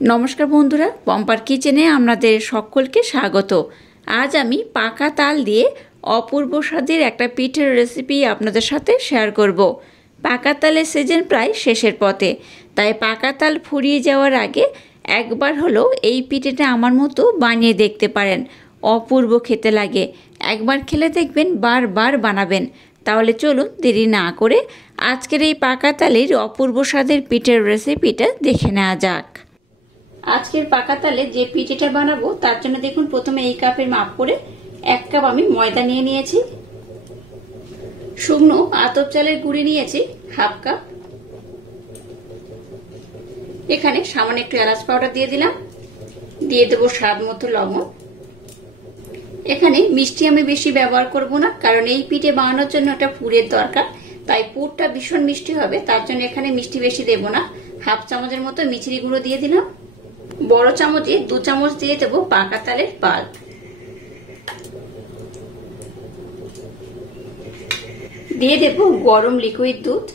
নমস্কার বন্ধুরা, পম্পার কিচেনে আপনাদের সকলকে স্বাগত। আজ আমি পাকা তাল দিয়ে অপূর্ব স্বাদের একটা পিঠের রেসিপি আপনাদের সাথে শেয়ার করব। পাকা তালের সিজন প্রায় শেষের পথে, তাই পাকা তাল ফুরিয়ে যাওয়ার আগে একবার হলেও এই পিঠেটা আমার মতো বানিয়ে দেখতে পারেন। অপূর্ব খেতে লাগে, একবার খেলে দেখবেন বারবার বানাবেন। তাহলে চলুন দেরি না করে আজকের এই পাকা তালের অপূর্ব স্বাদের পিঠের রেসিপিটা দেখে নেওয়া যাক। আজকের পাকা তালে যে পিঠেটা বানাবো তার জন্য দেখুন প্রথমে এই কাপের মাপ করে 1 কাপ আমি ময়দা নিয়ে নিয়েছি। শুকনো আতপ চালের গুঁড়ি নিয়েছি 1/2 কাপ। এখানে সামান্য একটু এলাচ পাউডার দিয়ে দিলাম, দিয়ে দেবো স্বাদ মতো লবণ। এখানে মিষ্টি আমি বেশি ব্যবহার করব না, কারণ এই পিঠে বানানোর জন্য একটা পুরের দরকার, তাই পুরটা ভীষণ মিষ্টি হবে, তার জন্য এখানে মিষ্টি বেশি দেব না। 1/2 চামচের মতো মিছরি গুঁড়ো দিয়ে দিলাম। বড় চামচে 2 চামচ দিয়ে দেবো পাকা তালের পাল্প। দিয়ে দেবো গরম লিকুইড দুধ।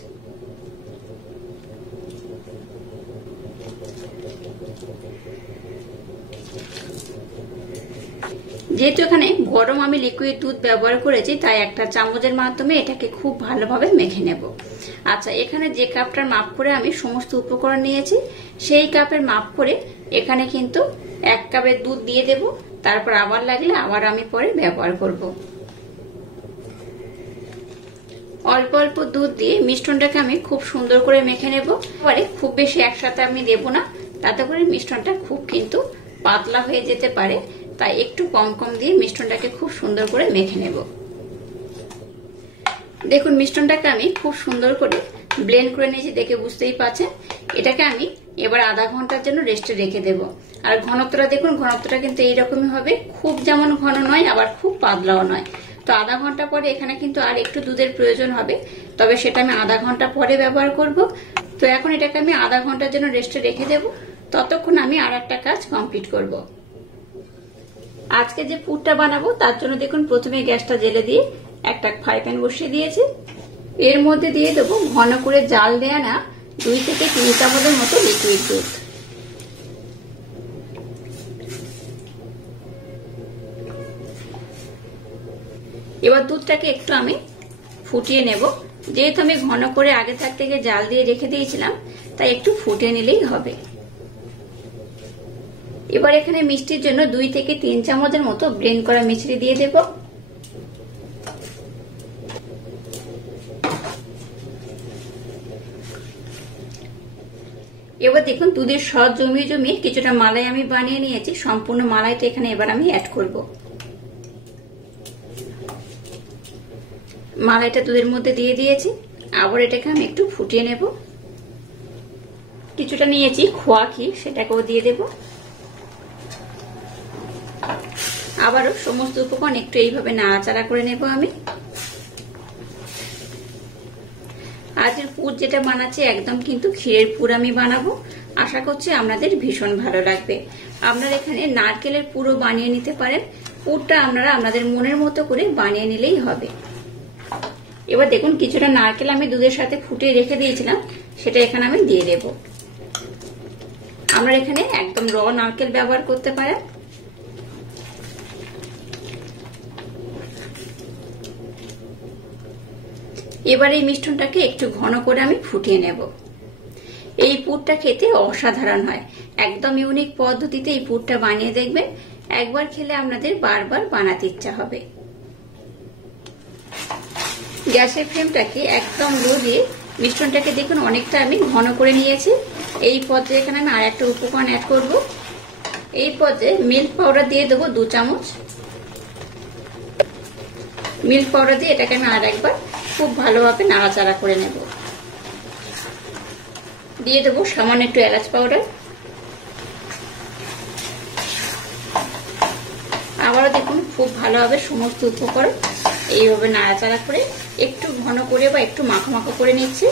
যেহেতু এখানে গরম আমি লিকুইড দুধ ব্যবহার করেছি, তাই একটা চামচের মাধ্যমে এটাকে খুব ভালোভাবে মেখে নেব। আচ্ছা, এখানে যে কাপটার মাপ করে আমি সমস্ত উপকরণ নিয়েছি, সেই কাপের মাপ করে এখানে কিন্তু 1 কাপের দুধ দিয়ে দেব। তারপর আবার লাগলে আবার আমি পরে ব্যবহার করব। অল্প অল্প দুধ দিয়ে মিশ্রণটাকে আমি খুব সুন্দর করে মেখে নেব। পরে খুব বেশি একসাথে আমি দেব না, তাতে করে মিশ্রণটা খুব কিন্তু পাতলা হয়ে যেতে পারে, তাই একটু কম কম দিয়ে মিশ্রণটাকে খুব সুন্দর করে মেখে নেব। দেখুন মিশ্রণটাকে আমি খুব সুন্দর করে ব্লেন্ড করে নিয়েছি, দেখে বুঝতেই পারছেন। এটাকে আমি এবার আধা ঘন্টার জন্য রেস্টে রেখে দেব। আর ঘনত্বটা দেখুন, ঘনত্বটা কিন্তু এইরকমই হবে, খুব যেমন ঘন নয় আবার খুব পাতলাও নয়। তো আধা ঘন্টা পরে এখানে কিন্তু আর একটু দুধের প্রয়োজন হবে, তবে সেটা আমি আধা ঘন্টা পরে ব্যবহার করব। তো এখন এটাকে আমি আধা ঘন্টার জন্য রেস্টে রেখে দেব, ততক্ষণ আমি আর একটা কাজ কমপ্লিট করব। আজকে যে পুরটা বানাবো তার জন্য দেখুন প্রথমে গ্যাসটা জেলে দিয়ে একটা ফ্রাই প্যান বসিয়ে দিয়েছি। এর মধ্যে দিয়ে দেবো ঘন করে জাল দেয়া না 2 থেকে 3 চামচের মতো লিকুইড দুধ। এবার দুধটাকে একটু আমি ফুটিয়ে নেব। যেহেতু আমি ঘন করে আগে থাকতে গিয়ে জাল দিয়ে রেখে দিয়েছিলাম, তাই একটু ফুটিয়ে নিলেই হবে। এবার এখানে মিষ্টির জন্য 2 থেকে 3 চামচের মতো ব্লেন্ড করা মিছরি দিয়ে দেব। এবার দেখুন দুধের স্বাদ জমিয়ে জমিয়ে কিছুটা মালাই আমি বানিয়ে নিয়েছি। সম্পূর্ণ মালাইটা এখানে এবার আমি অ্যাড করব। মালাইটা দুধের মধ্যে দিয়ে দিয়েছি, আবার এটাকে আমি একটু ফুটিয়ে নেব। কিছুটা নিয়েছি খোয়া ক্ষীর, সেটাকেও দিয়ে দেব। আবারও সমস্ত উপকরণ একটু এইভাবে নাড়াচাড়া করে নেব আমি। আজকের পুর যেটা বানাচ্ছি একদম কিন্তু ক্ষীরের পুর আমি বানাবো। আশা করছি আপনাদের ভীষণ ভালো লাগবে। আপনারা এখানে নারকেলের পুরও বানিয়ে নিতে পারেন। পুরটা আপনারা আপনাদের মনের মতো করে বানিয়ে নিলেই হবে। এবার দেখুন কিছুটা নারকেল আমি দুধের সাথে ফুটিয়ে রেখে দিয়েছিলাম, সেটা এখানে আমি দিয়ে দেব। আমরা এখানে একদম র নারকেল ব্যবহার করতে পারেন। এবার এই মিশ্রণটাকে একটু ঘন করে আমি ফুটিয়ে নেব। এই পুরটা খেতে অসাধারণ হয়, একদম ইউনিক পদ্ধতিতে এই পুরটা বানিয়ে দেখবেন। একবার খেলে আপনাদের বারবার বানাতে ইচ্ছা হবে। গ্যাসের ফ্লেমটাকে একদম লো দিয়ে মিশ্রণটাকে দেখুন অনেকটা আমি ঘন করে নিয়েছি। এই পর্যায়ে এখানে আমি আর একটা উপকরণ অ্যাড করব। এই পর্যায়ে মিল্ক পাউডার দিয়ে দেবো 2 চামচ। মিল্ক পাউডার দিয়ে এটাকে আমি আর একবার খুব ভালোভাবে নাড়াচাড়া করে নেব। দিয়ে দেবো সামান্য একটু এলাচ পাউডার। আবারও দেখুন খুব ভালোভাবে সমস্ত উপকরণ এইভাবে নাড়াচাড়া করে একটু ঘন করে বা একটু মাখো মাখো করে নিচ্ছি।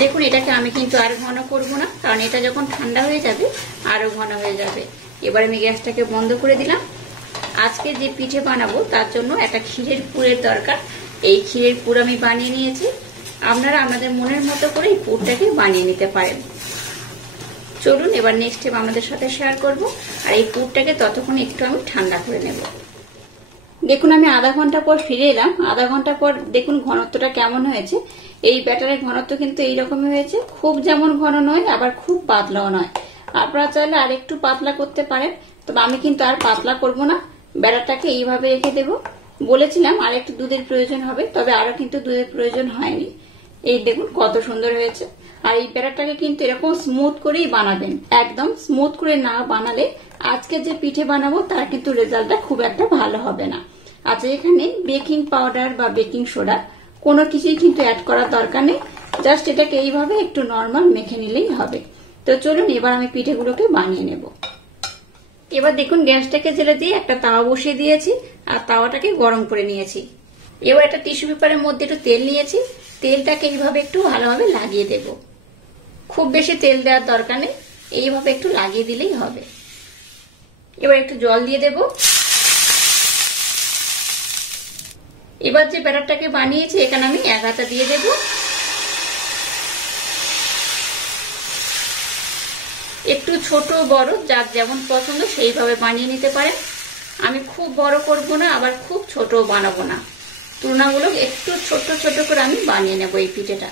দেখুন এটাকে আমি কিন্তু আর ঘন করব না, কারণ এটা যখন ঠান্ডা হয়ে যাবে আরো ঘন হয়ে যাবে। এবার আমি গ্যাসটাকে বন্ধ করে দিলাম। আজকে যে পিঠে বানাবো তার জন্য একটা ক্ষীরের পুরের দরকার। এই ক্ষীরের পুর আমি বানিয়ে নিয়েছি। আপনারা আপনাদের মনের মতো করে এই পুরটাকে বানিয়ে নিতে পারেন। চলুন এবার নেক্সট স্টেপ আপনাদের সাথে শেয়ার করব। আর এই পুরটাকে ততক্ষণ একটু আমি ঠান্ডা করে নেব। দেখুন আমি আধা ঘন্টা পর ফিরে এলাম। আধা ঘন্টা পর দেখুন ঘনত্বটা কেমন হয়েছে। এই ব্যাটারের ঘনত্ব কিন্তু এইরকমই হয়েছে, খুব যেমন ঘন নয় আবার খুব পাতলাও নয়। আপনারা চাইলে আর একটু পাতলা করতে পারেন, তবে আমি কিন্তু আর পাতলা করব না, ব্যাটারটাকে এইভাবে রেখে দেব। বলেছিলাম আর একটু দুধের প্রয়োজন হবে, তবে আরো কিন্তু দুধের প্রয়োজন হয়নি। এই দেখুন কত সুন্দর হয়েছে। আর এই ব্যাটারটাকে কিন্তু এরকম স্মুথ করেই বানাবেন, একদম স্মুথ করে না বানালে আজকে যে পিঠে বানাবো তার কিন্তু রেজাল্টটা খুব একটা ভালো হবে না। আচ্ছা, এখানে বেকিং পাউডার বা বেকিং সোডা কোনো কিছুই কিন্তু অ্যাড করার দরকার নেই, জাস্ট এটাকে এইভাবে একটু নর্মাল মেখে নিলেই হবে। তো চলুন এবার আমি পিঠেগুলোকে বানিয়ে নেব। এবার দেখুন গ্যাসটাকে জেলে দিয়ে একটা তাওয়া বসিয়ে দিয়েছি আর তাওয়াটাকে গরম করে নিয়েছি। এবার একটা টিস্যু পেপারের মধ্যে একটু তেল নিয়েছি, তেলটাকে এইভাবে একটু ভালোভাবে লাগিয়ে দেব। খুব বেশি তেল দেওয়ার দরকার নেই, এইভাবে একটু লাগিয়ে দিলেই হবে। এবার একটু জল দিয়ে দেব। এবার যে ব্যাটারটাকে বানিয়েছি এখানে আমি 1 হাতা দিয়ে দেব। একটু ছোট বড় যার যেমন পছন্দ সেইভাবে বানিয়ে নিতে পারেন। আমি খুব বড় করব না, আবার খুব ছোট বানাবো না, তুলনামূলক একটু ছোট ছোট করে আমি বানিয়ে নেব এই পিঠেটা।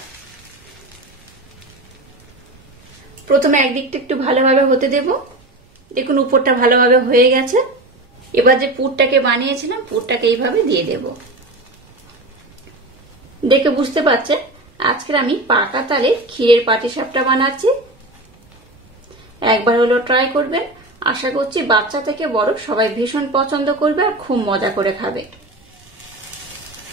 প্রথমে একদিকটা একটু ভালোভাবে হতে দেব। দেখুন উপরটা ভালোভাবে হয়ে গেছে। এবার যে পুরটাকে বানিয়েছিলাম পুরটাকে এইভাবে দিয়ে দেব। দেখে বুঝতে পারছেন আজকে আমি পাকা তালের ক্ষীরের পাটিসাপটা বানাচ্ছি। একবার হলো ট্রাই করবেন, আশা করছি বাচ্চা থেকে বড় সবাই ভীষণ পছন্দ করবে আর খুব মজা করে খাবে।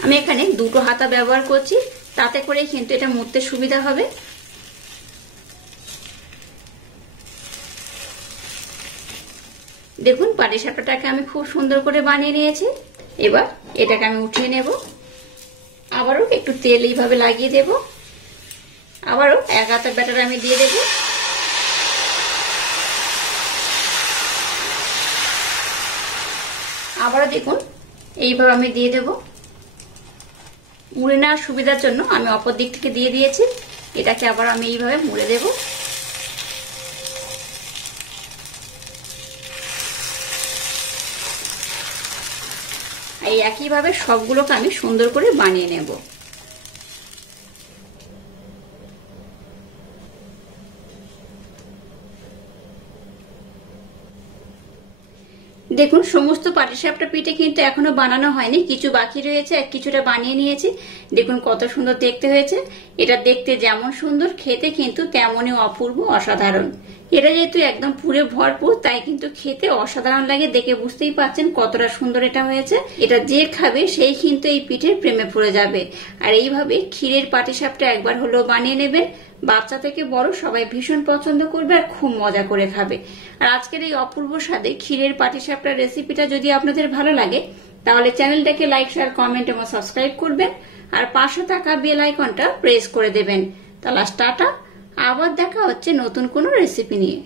আমি এখানে 2টো হাতা ব্যবহার করছি, তাতে করে কিন্তু এটা মুড়তে সুবিধা হবে। দেখুন পাটিসাপটাটাকে আমি খুব সুন্দর করে বানিয়ে নিয়েছি। এবার এটাকে আমি উঠিয়ে নেব। আবারও একটু তেল এইভাবে লাগিয়ে দেব। আবারও 1 হাতা ব্যাটার আমি দিয়ে দেব। আবারও দেখুন এইভাবে আমি দিয়ে দেব। মুড়ে নেওয়ার সুবিধার জন্য আমি অপর দিক থেকে দিয়ে দিয়েছি। এটাকে আবার আমি এইভাবে মুড়ে দেব। এই একইভাবে সবগুলোকে আমি সুন্দর করে বানিয়ে নেব। দেখুন সমস্ত পাটিসাপটা পিঠে কিন্তু এখনো বানানো হয়নি, কিছু বাকি রয়েছে আর কিছুটা বানিয়ে নিয়েছি। দেখুন কত সুন্দর দেখতে হয়েছে। এটা দেখতে যেমন সুন্দর খেতে কিন্তু তেমনই অপূর্ব অসাধারণ। এটা যেহেতু একদম পুরে ভরপুর তাই কিন্তু খেতে অসাধারণ লাগে। দেখে বুঝতেই পাচ্ছেন কতটা সুন্দর এটা হয়েছে। এটা যে খাবে সেই কিন্তু এই পিঠের প্রেমে পড়ে যাবে। আর এইভাবে ক্ষীরের পাটিসাপটা একবার হলেও বানিয়ে নেবেন, বাচ্চা থেকে বড় সবাই ভীষণ পছন্দ করবে আর খুব মজা করে খাবে। আর আজকের এই অপূর্ব স্বাদে ক্ষীরের পাটিসাপটা রেসিপিটা যদি আপনাদের ভালো লাগে তাহলে চ্যানেলটাকে লাইক শেয়ার কমেন্ট এবং সাবস্ক্রাইব করবেন আর পাশে থাকা বেল আইকনটা প্রেস করে দেবেন। তাহলে টাটা, আবার দেখা হচ্ছে নতুন কোনো রেসিপি নিয়ে।